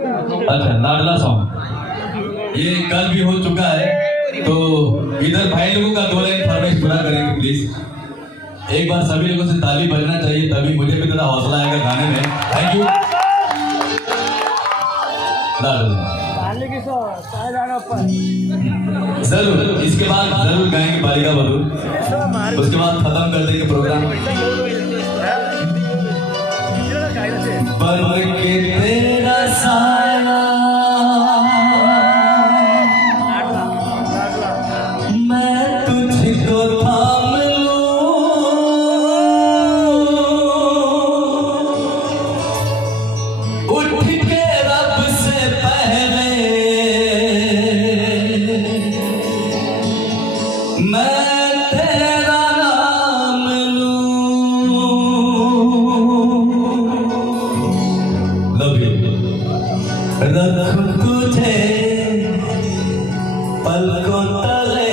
अच्छा, लाडला सॉन्ग ये कल भी हो चुका है, तो इधर भाई लोगों का 2 लाइन फरमाइश पूरा करेंगे प्लीज। एक बार सभी लोगों से ताली बजना चाहिए, तभी मुझे भी थोड़ा हौसला आएगा गाने में। Thank you. जरूर इसके बाद जरूर गाएंगे बालिका बधू, उसके बाद खत्म कर देंगे प्रोग्राम। बन के तेरा साया मैं तुझको थाम लूं, उठ के रब से पहले मैं तेरा नाम लूं। Love you. रखूं तुझे पलकों तले,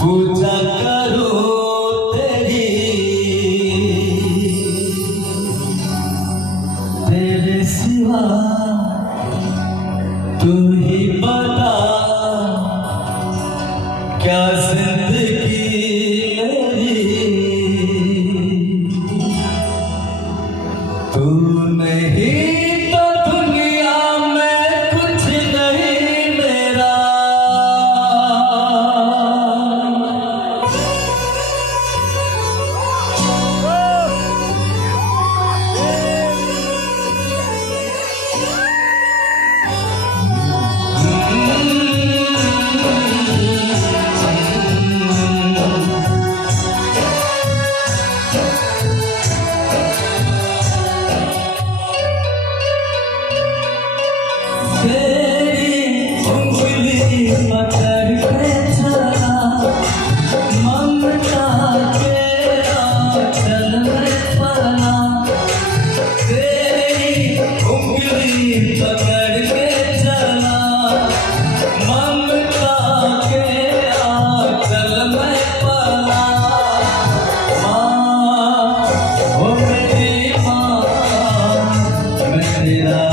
पूजा करूं तेरी, तेरे सिवा तू ही बता क्या जिंदगी मेरी, तू नहीं तो दुनिया में कुछ नहीं मेरा। तेरी उंगली पकड़ के चला, ममता के आंचल में पला। तेरी उंगली पकड़ के चला, ममता के आंचल में पला। माँ, ओ मेरी माँ, मैं तेरा